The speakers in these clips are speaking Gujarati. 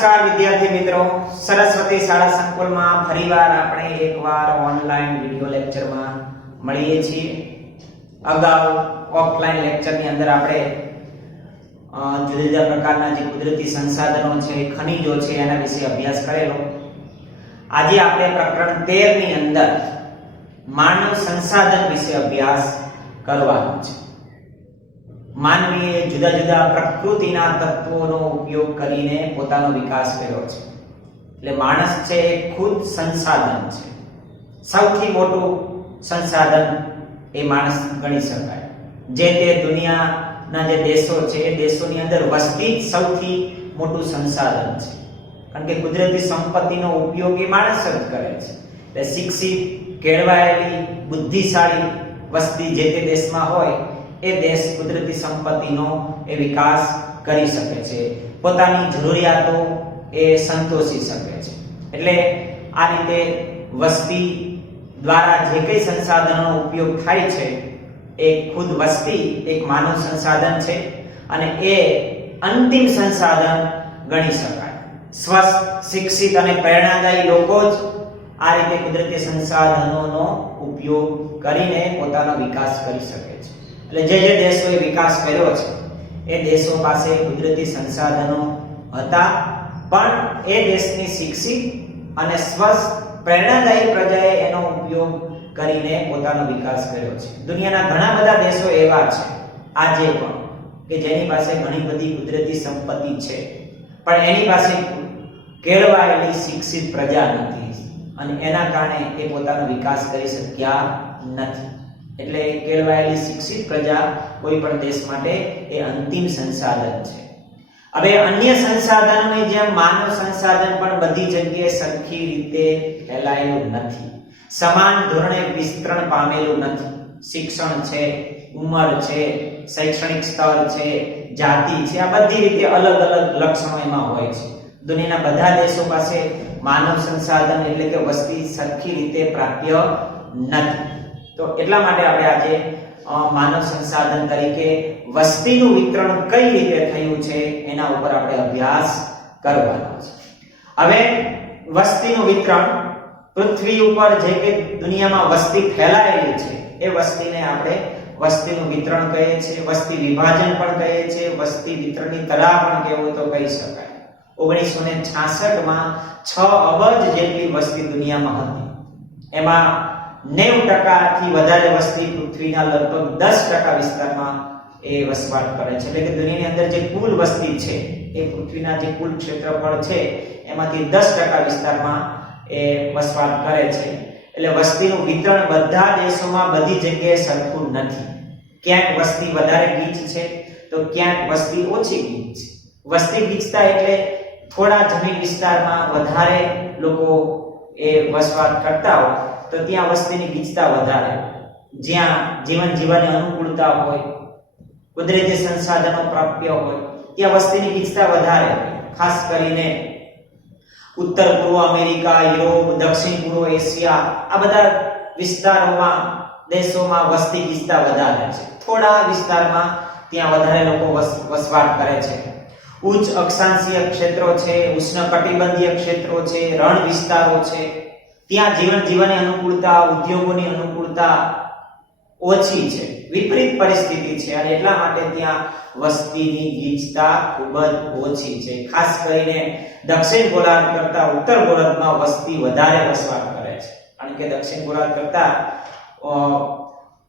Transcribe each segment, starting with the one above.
નમસ્કાર વિદ્યાર્થી મિત્રો, સરસ્વતી શાળા સંકુલમાં ફરીવાર આપણે એકવાર ઓનલાઈન વિડિયો લેક્ચરમાં મળીએ છીએ. અગાઉ ઓફલાઈન લેક્ચરની અંદર આપણે જુદા જુદા પ્રકારના જે કુદરતી સંસાધનો છે, ખનિજો છે, એના વિશે અભ્યાસ કરેલો. આજે આપણે પ્રકરણ 13 ની અંદર માનવ સંસાધન વિશે અભ્યાસ કરવાનો છે. માનવીએ જુદા જુદા પ્રકૃતિના તત્વોનો ઉપયોગ કરીને પોતાનો વિકાસ કર્યો છે. એટલે માણસ છે એ ખુદ સંસાધન છે. સૌથી મોટું સંસાધન એ માણસ ગણી શકાય. જે તે દુનિયાના જે દેશો છે એ દેશોની અંદર વસ્તી જ સૌથી મોટું સંસાધન છે. કારણ કે કુદરતી સંપત્તિનો ઉપયોગ એ માણસ જ કરે છે. એટલે શિક્ષિત, કેળવાયેલી, બુદ્ધિશાળી વસ્તી જે તે દેશમાં હોય એ દેશ કુદરતી સંપત્તિનો એ વિકાસ કરી શકે છે, પોતાની જરૂરિયાતો એ સંતોષી શકે છે. એટલે આ રીતે વસ્તી દ્વારા જે કંઈ સંસાધનોનો ઉપયોગ થાય છે એ ખુદ વસ્તી એક માનવ સંસાધન છે અને એ અંતિમ સંસાધન ગણી શકાય. સ્વસ્થ, શિક્ષિત અને પ્રેરણાદાયી લોકો જ આ રીતે કુદરતી સંસાધનોનો ઉપયોગ કરીને પોતાનો વિકાસ કરી શકે છે. એટલે જે દેશોએ વિકાસ કર્યો છે એ દેશો પાસે કુદરતી સંસાધનો હતા, પણ એ દેશની શિક્ષિત અને સ્વસ્થ પ્રેરણાદાયી પ્રજાએ એનો ઉપયોગ કરીને પોતાનો વિકાસ કર્યો છે. દુનિયાના ઘણા બધા દેશો એવા છે આજે પણ કે જેની પાસે ઘણી બધી કુદરતી સંપત્તિ છે, પણ એની પાસે કેળવાયેલી શિક્ષિત પ્રજા નથી અને એના કારણે એ પોતાનો વિકાસ કરી શક્યા નથી. એટલે કેળવાયેલી શિક્ષિત પ્રજા કોઈ પણ દેશ માટે એ અંતિમ સંસાધન છે. હવે અન્ય સંસાધનોની જેમ માનવ સંસાધન પણ બધી જગ્યાએ સરખી રીતે ફેલાયેલું નથી, સમાન ધોરણે વિસ્તરણ પામેલું નથી. શિક્ષણ છે, ઉંમર છે, શૈક્ષણિક સ્તર છે, જાતિ છે, આ બધી રીતે અલગ અલગ લક્ષણો એમાં હોય છે. દુનિયાના બધા દેશો પાસે માનવ સંસાધન એટલે કે વસ્તી સરખી રીતે પ્રાપ્ય નથી. તો એટલા માટે આપણે આજે માનવ સંસાધન તરીકે વસ્તીનું વિતરણ કઈ રીતે થયું છે એના ઉપર આપણે અભ્યાસ કરવાનો છે. હવે વસ્તીનું વિતરણ, પૃથ્વી ઉપર જે કે દુનિયામાં વસ્તી ફેલાયેલી છે એ વસ્તીને આપણે વસ્તીનું વિતરણ કહીએ છીએ, વસ્તી વિભાજન પણ કહીએ છીએ, વસ્તી વિતરણની તરાહ પણ કહેવું તો કહી શકાય. 1966 માં 6 અબજ જેટલી વસ્તી દુનિયામાં હતી. એમાં 90% થી વધારે વસ્તી પૃથ્વીના લગભગ 10% વિસ્તારમાં એ વસવાટ કરે છે. એટલે કે દુનિયાની અંદર જે કુલ વસ્તી છે એ પૃથ્વીના જે કુલ ક્ષેત્રફળ છે એમાંથી 10% વિસ્તારમાં એ વસવાટ કરે છે. એટલે વસ્તીનું વિતરણ બધા દેશોમાં બધી જગ્યાએ સરખું નથી. ક્યાંક વસ્તી વધારે ગીચ છે તો ક્યાંક વસ્તી ઓછી ગીચ છે. વસ્તી ગીચતા એટલે થોડા જમીન વિસ્તારમાં વધારે લોકો એ વસવાટ કરતા હોય તો ત્યાં વસ્તીની ગીચતા વધારે. જ્યાં જીવન જીવવાની અનુકૂળતા હોય, કુદરતી સંસાધનો પ્રાપ્ય હોય, ત્યાં વસ્તીની ગીચતા વધારે. ખાસ કરીને ઉત્તર પૂર્વ અમેરિકા, યુરોપ, દક્ષિણ પૂર્વ એશિયા, આ બધા વિસ્તારોમાં, દેશોમાં વસ્તી ગીચતા વધારે છે. થોડા વિસ્તારમાં ત્યાં વધારે લોકો વસવાટ કરે છે. ઉચ્ચ અક્ષાંશીય ક્ષેત્રો છે, ઉષ્ણકટિબંધીય ક્ષેત્રો છે, રણ વિસ્તારો છે, ત્યાં જીવન જીવવાની અનુકૂળતા, ઉદ્યોગોની અનુકૂળતા ઓછી છે, વિપરીત પરિસ્થિતિ છે અને એટલા માટે ત્યાં વસ્તીની ગીચતા ખૂબ જ ઓછી છે. ખાસ કરીને દક્ષિણ ગોળાર્ધ કરતા ઉત્તર ગોળાર્ધમાં વસ્તી વધારે વસવાટ કરે છે. કારણ કે દક્ષિણ ગોળાર્ધ કરતા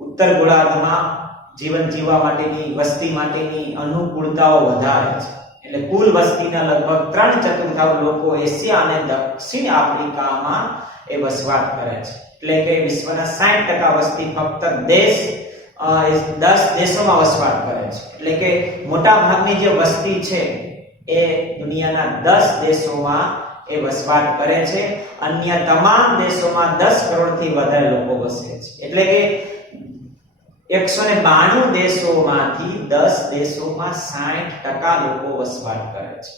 ઉત્તર ગોળાર્ધમાં જીવન જીવવા માટેની, વસ્તી માટેની અનુકૂળતાઓ વધારે છે. એટલે કુલ વસ્તીના લગભગ 3/4 લોકો એશિયા અને દક્ષિણ આફ્રિકામાં એ વસવાટ કરે છે. એટલે કે વિશ્વના 60% વસ્તી ફક્ત 10 દેશોમાં વસવાટ કરે છે. એટલે કે મોટા ભાગની જે વસ્તી છે એ દુનિયાના 10 દેશોમાં એ વસવાટ કરે છે. અન્ય તમામ દેશોમાં 10 કરોડથી વધારે લોકો વસે છે. એટલે કે 192 દેશોમાંથી 10 દેશોમાં 60% લોકો વસવાટ કરે છે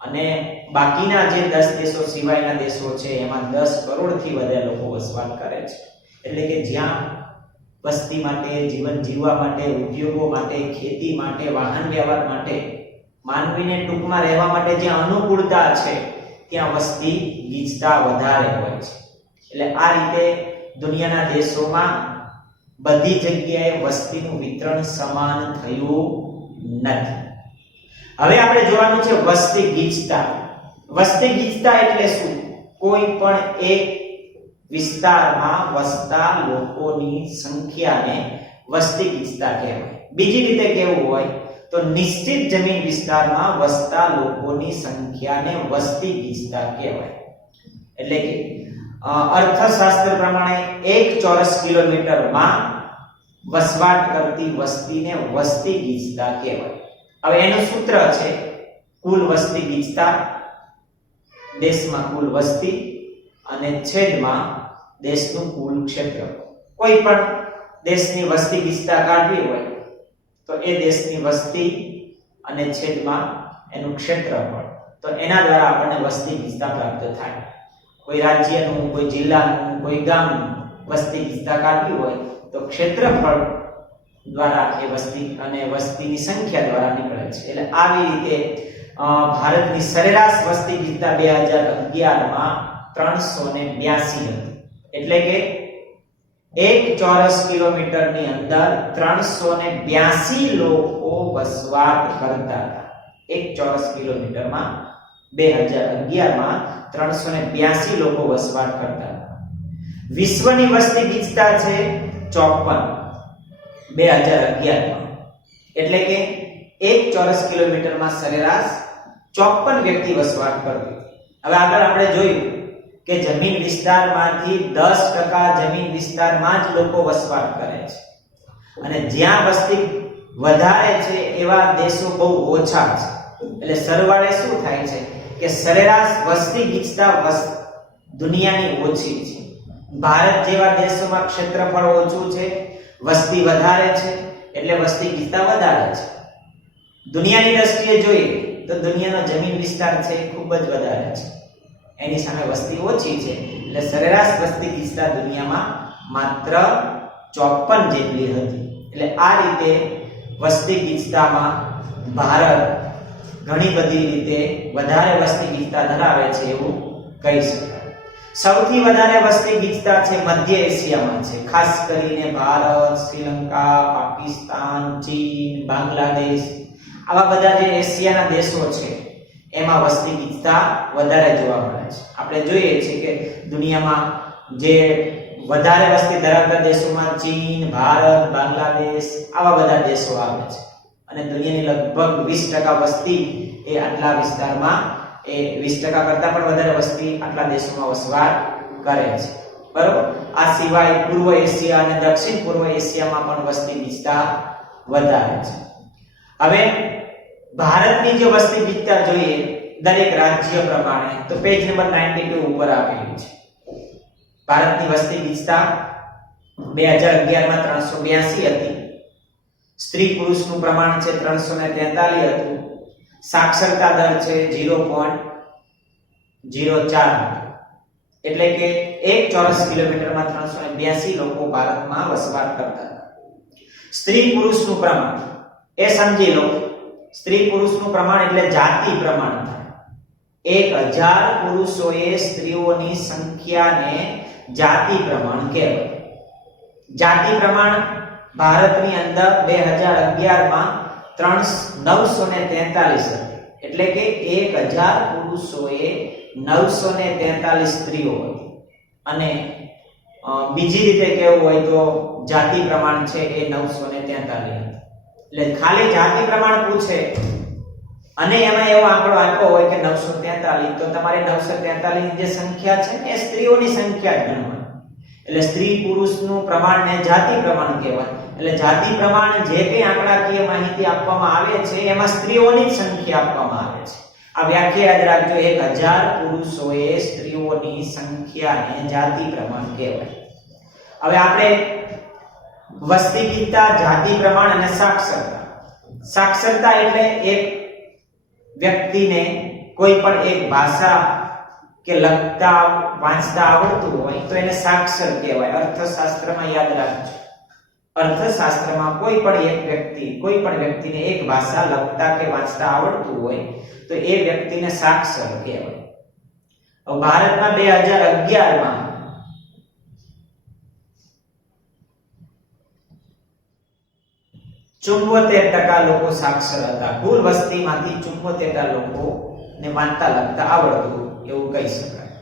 અને બાકીના જે 10 દેશો સિવાયના દેશો છે એમાં 10 કરોડથી વધારે લોકો વસવાટ કરે છે. એટલે કે જ્યાં વસ્તી માટે, જીવન જીવવા માટે, ઉદ્યોગો માટે, ખેતી માટે, વાહન વ્યવહાર માટે માનવીને ટૂંકમાં રહેવા માટે જે અનુકૂળતા છે ત્યાં વસ્તી ગીચતા વધારે હોય છે. એટલે આ રીતે દુનિયાના દેશોમાં બધી જગ્યાએ વસ્તીનું વિતરણ સમાન થયું નથી. હવે આપણે જોવાનું છે વસ્તી ગીચતા. વસ્તી ગીચતા એટલે શું? કોઈ પણ એક વિસ્તારમાં વસતા લોકોની સંખ્યાને વસ્તી ગીચતા કહેવાય. બીજી રીતે કેવું હોય તો નિશ્ચિત જમીન વિસ્તારમાં વસતા લોકોની સંખ્યાને વસ્તી ગીચતા કહેવાય. એટલે કે અર્થશાસ્ત્ર પ્રમાણે 1 ચોરસ કિલોમીટરમાં વસવાટ કરતી વસ્તીને વસ્તી ગીચતા કહેવાય. હવે એનું સૂત્ર છે કુલ વસ્તી ગીચતા, દેશમાં કુલ વસ્તી અને છેદમાં દેશનું કુલ ક્ષેત્રફળ. કોઈ પણ દેશની વસ્તી ગીચતા કાઢવી હોય તો એ દેશની વસ્તી અને છેદમાં એનું ક્ષેત્રફળ, તો એના દ્વારા આપણને વસ્તી ગીચતા પ્રાપ્ત થાય. કોઈ રાજ્યનું, કોઈ જિલ્લાનું, કોઈ ગામનું વસ્તી ગીચતા કાઢવી હોય તો ક્ષેત્રફળ દ્વારા એ વસ્તી અને વસ્તીની સંખ્યા દ્વારા નીકળે છે. એટલે આવી રીતે ભારતની સરેરાશ વસ્તી ગીચતા 2011માં 382 હતી. એટલે કે 1 ચોરસ કિલોમીટરની અંદર 382 લોકો વસવાટ કરતા હતા. 1 ચોરસ કિલોમીટરમાં 2011માં 382 લોકો વસવાટ કરતા હતા. વિશ્વની વસ્તી ગીચતા છે 54 2011માં. એટલે કે 1 ચોરસ કિલોમીટરમાં સરેરાશ 54 વ્યક્તિ વસવાટ કરતી. હવે આગળ આપણે જોયું કે જમીન વિસ્તારમાંથી 10% જમીન વિસ્તારમાં જ લોકો વસવાટ કરે છે અને જ્યાં વસ્તી વધારે છે એવા દેશો બહુ ઓછા છે. એટલે સરવાળે શું થાય છે કે સરેરાશ વસ્તી ગીચતા દુનિયાની ઓછી છે. ભારત જેવા દેશોમાં ક્ષેત્રફળ ઓછું છે, વસ્તી વધારે છે, એટલે વસ્તી ગીચતા વધારે છે. દુનિયાની દ્રષ્ટિએ જોઈએ તો દુનિયાનો જમીન વિસ્તાર છે ખૂબ જ વધારે છે, એની સામે વસ્તી ઓછી છે, એટલે સરેરાશ વસ્તી ગીચતા દુનિયામાં માત્ર 54 જેટલી હતી. એટલે આ રીતે વસ્તી ગીચતામાં ભારત ઘણી બધી રીતે વધારે વસ્તી ગીચતા ધરાવે છે એવું કહી શકાય. સૌથી વધારે વસ્તી ગીચતા છે મધ્ય એશિયામાં છે. ખાસ કરીને ભારત, શ્રીલંકા, પાકિસ્તાન, ચીન, બાંગ્લાદેશ, આવા બધા જે એશિયાના દેશો છે એમાં વસ્તી ગીચતા વધારે જોવા મળે છે. આપણે જોઈએ છીએ કે દુનિયામાં જે વધારે વસ્તી ધરાવતા દેશોમાં ચીન, ભારત, બાંગ્લાદેશ આવા બધા દેશો આવે છે અને દુનિયાની લગભગ 20% વસ્તી એ આટલા વિસ્તારમાં એ 20% કરતાં પણ વધારે વસ્તી આટલા દેશોમાં વસવાટ કરે છે. બરોબર. આ સિવાય પૂર્વ એશિયા અને દક્ષિણ પૂર્વ એશિયામાં પણ વસ્તી ગીચતા વધારે છે. હવે ભારતની જે વસ્તી ગીચતા જોઈએ દરેક રાજ્ય પ્રમાણે તો પેજ નંબર 92 ઉપર આપેલું છે. ભારતની વસ્તી ગીચતા 2011માં 382 હતી. સ્ત્રી પુરુષનું પ્રમાણ છે 343 હતું. સાક્ષરતા દર છે 0.04. એટલે કે 1 ચોરસ કિલોમીટરમાં 382 લોકો ભારતમાં વસવાટ કરતા હતા. સ્ત્રી પુરુષનું પ્રમાણ એ સમજી લો. સ્ત્રી પુરુષનું પ્રમાણ એટલે જાતિ પ્રમાણ થાય. 1000 પુરુષોએ સ્ત્રીઓની સંખ્યાને જાતિ પ્રમાણ કહેવાય. જાતિ પ્રમાણ ભારતની અંદર 2011માં 943 હતી. એટલે કે 1000 પુરુષોએ 943 સ્ત્રીઓ હતી. અને બીજી રીતે કેવું હોય તો જાતિ પ્રમાણ છે એ 943 હતી. એટલે ખાલી જાતિ પ્રમાણ પૂછે અને એમાં એવો આંકડો આપ્યો હોય કે 943, તો તમારે 943 ની જે સંખ્યા છે ને એ સ્ત્રીઓની સંખ્યા જ ગણવાની. એટલે સ્ત્રી પુરુષનું પ્રમાણને જાતિ પ્રમાણ કહેવાય. એટલે જાતિ પ્રમાણ જે કંઈ આંકડાકીય માહિતી આપવામાં આવે છે એમાં સ્ત્રીઓની જ સંખ્યા આપવામાં આવે છે. આ વ્યાખ્યા યાદ રાખજો. 1000 પુરુષોએ સ્ત્રીઓની સંખ્યાને જાતિ પ્રમાણ કહેવાય. હવે આપણે વસ્તી ગીચતા, જાતિ પ્રમાણ અને સાક્ષરતા. સાક્ષરતા એટલે એક વ્યક્તિને કોઈ પણ એક ભાષા કે લખતા વાંચતા આવડતું હોય તો એને સાક્ષર કહેવાય. અર્થશાસ્ત્રમાં યાદ રાખજો. અર્થશાસ્ત્રમાં કોઈ પણ વ્યક્તિને એક ભાષા લખતા કે વાંચતા આવડતું હોય તો એ વ્યક્તિને સાક્ષર કહેવાય. હવે ભારતમાં 2011માં ચુમ્મોતેર ટકા લોકો સાક્ષર હતા. કુલ વસ્તીમાંથી 74% લોકોને વાંચતા લખતા આવડતું એવું કહી શકાય.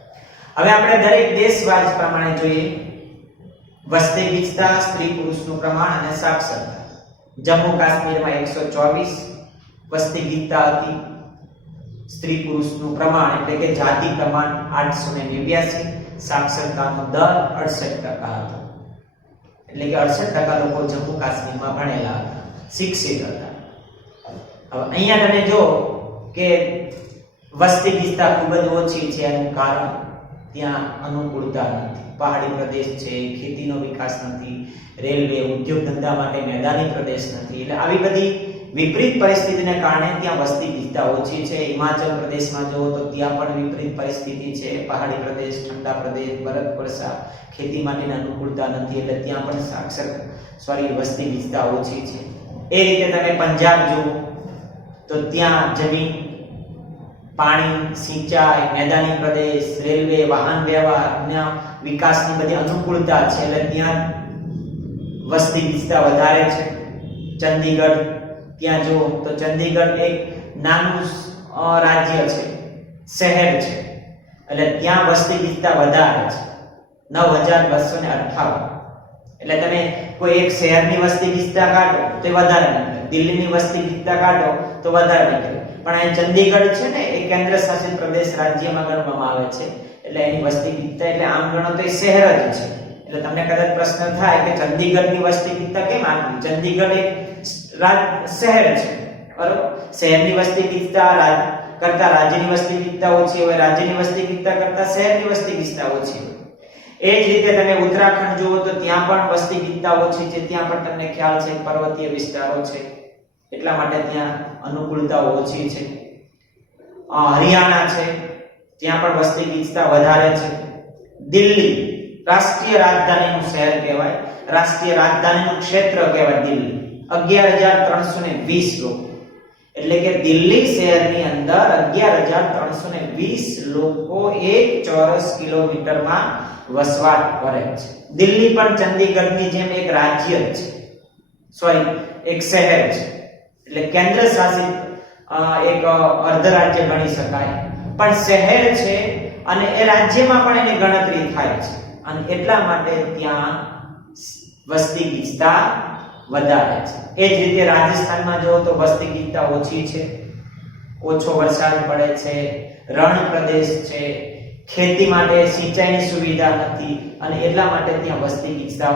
હવે આપણે દરેક દેશવાદ પ્રમાણે જોઈએ. વસ્તી ગીચતા, સ્ત્રી પુરુષનું પ્રમાણ અને સાક્ષરતા. જમ્મુ કાશ્મીરમાં 124 વસ્તી ગીચતા હતી. સ્ત્રી પુરુષનું પ્રમાણ એટલે કે જાતિ પ્રમાણ 889, સાક્ષરતાનો દર 68% હતો. એટલે કે 68% લોકો જમ્મુ કાશ્મીરમાં ભણેલા હતા, શિક્ષિત હતા. હવે અહીંયા તમે જો કે વસ્તી ગીચતા ખૂબ જ ઓછી છે. એનું કારણ ત્યાં અનુકૂળતા નથી. પહાડી પ્રદેશ છે, ખેતીનો વિકાસ નથી, રેલવે, ઉદ્યોગ ધંધા માટે મેદાની પ્રદેશ નથી. એટલે આવી બધી વિપરીત પરિસ્થિતિને કારણે ત્યાં વસ્તી ગીચતા ઓછી છે. હિમાચલ પ્રદેશમાં જુઓ તો ત્યાં પણ વિપરીત પરિસ્થિતિ છે. પહાડી પ્રદેશ, ઠંડા પ્રદેશ, બરફ વર્ષા, ખેતી માટેની અનુકૂળતા નથી. એટલે ત્યાં પણ વસ્તી ગીચતા ઓછી છે. એ રીતે તમે પંજાબ જુઓ તો ત્યાં જમીન, પાણી, સિંચાઈ, મેદાની પ્રદેશ, રેલવે, વાહન વ્યવહારના વિકાસની બધી અનુકૂળતા છે. એટલે ત્યાં વસ્તી ગીચતા વધારે છે. ચંદીગઢ ત્યાં જો તો ચંદીગઢ એક નાનું રાજ્ય છે, શહેર છે. એટલે ત્યાં વસ્તી ગીચતા વધારે છે, 9258. એટલે તમે કોઈ એક શહેરની વસ્તી ગીચતા કાઢો તો વધારે નીકળે, દિલ્હીની વસ્તી ગીચતા કાઢો તો વધારે નીકળે. પણ અહીં ચંદીગઢ છે ને એ કેન્દ્ર શાસિત પ્રદેશ રાજ્યમાં ગણવામાં આવે છે. એટલે એની વસ્તી ગીચતા એટલે આમ ગણો તો એ શહેર જ છે. એટલે તમને કદાચ પ્રશ્ન થાય કે ચંદીગઢની વસ્તી ગીચતા કેમ આટલી? ચંદીગઢ એક શહેર છે, બરોબર? શહેરની વસ્તી ગીચતા કરતા રાજ્યની વસ્તી ગીચતા ઓછી હોય, રાજ્યની વસ્તી ગીચતા કરતા શહેરની વસ્તી ગીચતા ઓછી હોય. એ જ રીતે તમે ઉત્તરાખંડ જુઓ તો ત્યાં પણ વસ્તી ગીચતા ઓછી છે. ત્યાં પણ તમને ખ્યાલ છે પર્વતીય વિસ્તારો છે, એટલા માટે ત્યાં અનુકૂળતા ઓછી છે. હરિયાણા છે, ત્યાં પણ વસ્તી ગીચતા વધારે છે. દિલ્હી રાષ્ટ્રીય રાજધાનીનું શહેર કહેવાય, રાષ્ટ્રીય રાજધાનીનું ક્ષેત્ર કહેવાય દિલ્હી. 11320 લોકો. એટલે કે દિલ્હી શહેરની અંદર 11320 લોકો 1 ચોરસ કિલોમીટરમાં વસવાટ કરે છે. દિલ્હી પણ ચંદીગઢની જેમ એક રાજ્ય છે, એક શહેર છે. એટલે કેન્દ્ર શાસિત એક અર્ધ રાજ્ય ગણી શકાય, પણ શહેર છે અને એ રાજ્યમાં પણ એની ગણતરી થાય છે. અને એટલા માટે ત્યાં વસ્તી ગીચતા વધારે છે. એ જ રીતે રાજસ્થાનમાં જો તો વસ્તી ગીચતા ઓછી છે, ઓછો વરસાદ પડે છે, રણ પ્રદેશ છે, ખેતી માટે સિંચાઈની સુવિધા નથી અને એટલા માટે ત્યાં વસ્તી ગીચતા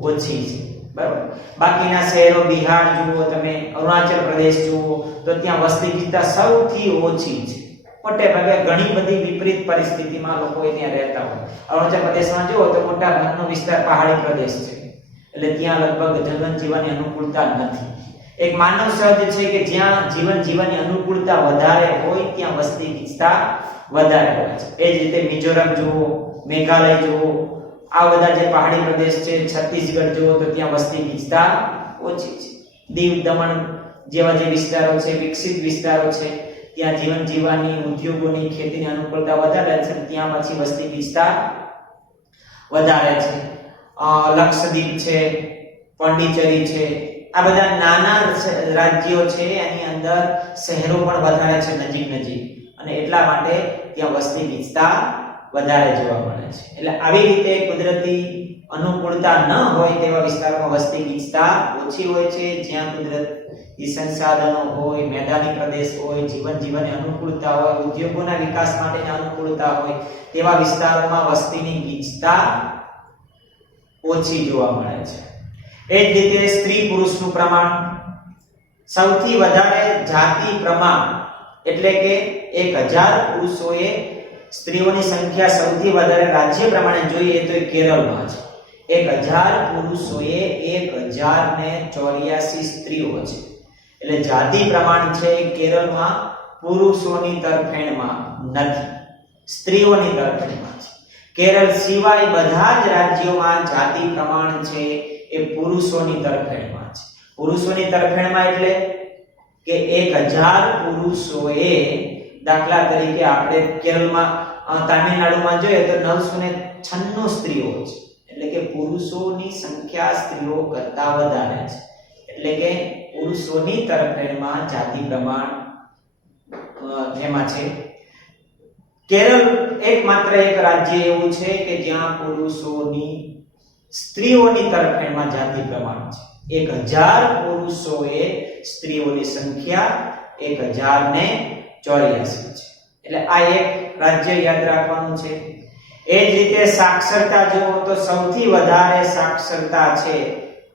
ઓછી છે, બરાબર? બાકીના શહેરો બિહાર જુઓ તમે, અરુણાચલ પ્રદેશ જુઓ તો ત્યાં વસ્તી ગીચતા સૌથી ઓછી છે. મોટે ભાગે ઘણી બધી વિપરીત પરિસ્થિતિમાં લોકો ત્યાં રહેતા હોય. અરુણાચલ પ્રદેશમાં જુઓ તો મોટા ભાગનો વિસ્તાર પહાડી પ્રદેશ છે. એટલે ત્યાં લગભગ જીવન જીવવાની અનુકૂળતા નથી. એક માનવ સહજ છે કે જ્યાં જીવન જીવવાની અનુકૂળતા વધારે હોય ત્યાં વસ્તી ગીચતા વધારે હોય છે. એ જ રીતે મિઝોરમ જુઓ, મેઘાલય જુઓ, આ બધા જે પહાડી પ્રદેશ છે, છત્તીસગઢ જુઓ તો ત્યાં વસ્તી ગીચતા ઓછી છે. દીવ દમણ જેવા જે વિસ્તારો છે, વિકસિત વિસ્તારો છે, ત્યાં જીવન જીવવાની, ઉદ્યોગોની, ખેતીની અનુકૂળતા વધારે છે, ત્યાં પછી વસ્તી ગીચતા વધારે છે. લક્ષદ્વીપ છે, પોંડિચેરી છે, આ બધા નાના રાજ્યો છે, એની અંદર શહેરો પણ વધારે છે નજીક અને એટલા માટે ત્યાં વસ્તી ગીચતા વધારે જોવા મળે છે. એટલે આવી રીતે કુદરતી અનુકૂળતા ન હોય તેવા વિસ્તારોમાં વસ્તી ગીચતા ઓછી હોય છે. જ્યાં કુદરતી સંસાધનો હોય, મેદાની પ્રદેશ હોય, જીવન જીવવાની અનુકૂળતા હોય, ઉદ્યોગોના વિકાસ માટેની અનુકૂળતા હોય તેવા વિસ્તારોમાં વસ્તીની ગીચતા ઓછી જોવા મળે છે. એ જ રીતે સ્ત્રી પુરુષનું પ્રમાણ સૌથી વધારે જાતિ પ્રમાણ એટલે કે 1000 પુરુષોએ સ્ત્રીઓની સંખ્યા સૌથી વધારે રાજ્ય પ્રમાણે જોઈએ તો કેરળમાં છે. 1000 પુરુષોએ 1084 સ્ત્રીઓ છે. એટલે જાતિ પ્રમાણ છે કેરળમાં પુરુષોની તરફેણમાં નથી, સ્ત્રીઓની તરફેણમાં છે. કેરળ સિવાય બધા જ રાજ્યોમાં જાતિ પ્રમાણ છે એ પુરુષોની તરફેણમાં છે. પુરુષોની તરફેણમાં એટલે કે 1000 પુરુષોએ, દાખલા તરીકે આપણે કેરળમાં તામિલનાડુમાં જોઈએ તો 996 સ્ત્રીઓ છે, એટલે કે પુરુષોની સંખ્યા સ્ત્રીઓ કરતા વધારે છે. એટલે કે પુરુષોની તરફેણમાં જાતિ પ્રમાણ એમાં છે. કેરળ એકમાત્ર એક રાજ્ય એવું છે કે જ્યાં પુરુષોની સ્ત્રીઓની તરફેણમાં જાતિ પ્રમાણ છે. 1000 પુરુષોએ સ્ત્રીઓની સંખ્યા 1084 છે. એટલે આ એક રાજ્ય યાદ રાખવાનું છે. એ જ રીતે સાક્ષરતા જુઓ તો સૌથી વધારે સાક્ષરતા છે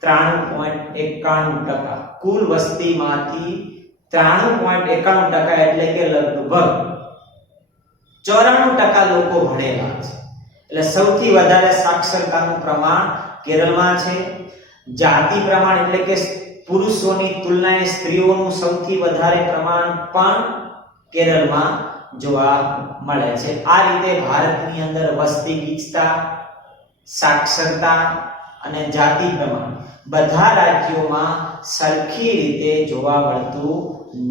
93.91%. કુલ વસ્તીમાંથી 93.91% એટલે કે લગભગ 94% લોકો ભણેલા છે. એટલે સૌથી વધારે સાક્ષરતાનું પ્રમાણ કેરળમાં છે. જાતિ પ્રમાણ એટલે કે પુરુષોની તુલનાએ સ્ત્રીઓનું સૌથી વધારે પ્રમાણ પણ કેરળમાં જોવા મળે છે. આ રીતે ભારતની અંદર વસ્તી ગીચતા, સાક્ષરતા અને જાતિ પ્રમાણ બધા રાજ્યોમાં સરખી રીતે જોવા મળતું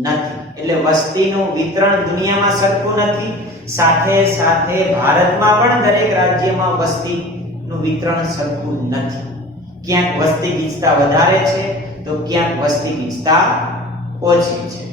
નથી. એટલે વસ્તીનું વિતરણ દુનિયામાં સરખું નથી. સાથે સાથે ભારતમાં પણ દરેક રાજ્યમાં વસ્તીનું વિતરણ સરખું નથી. ક્યાંક વસ્તી ગીચતા વધારે છે તો ક્યાંક વસ્તી ગીચતા ઓછી છે.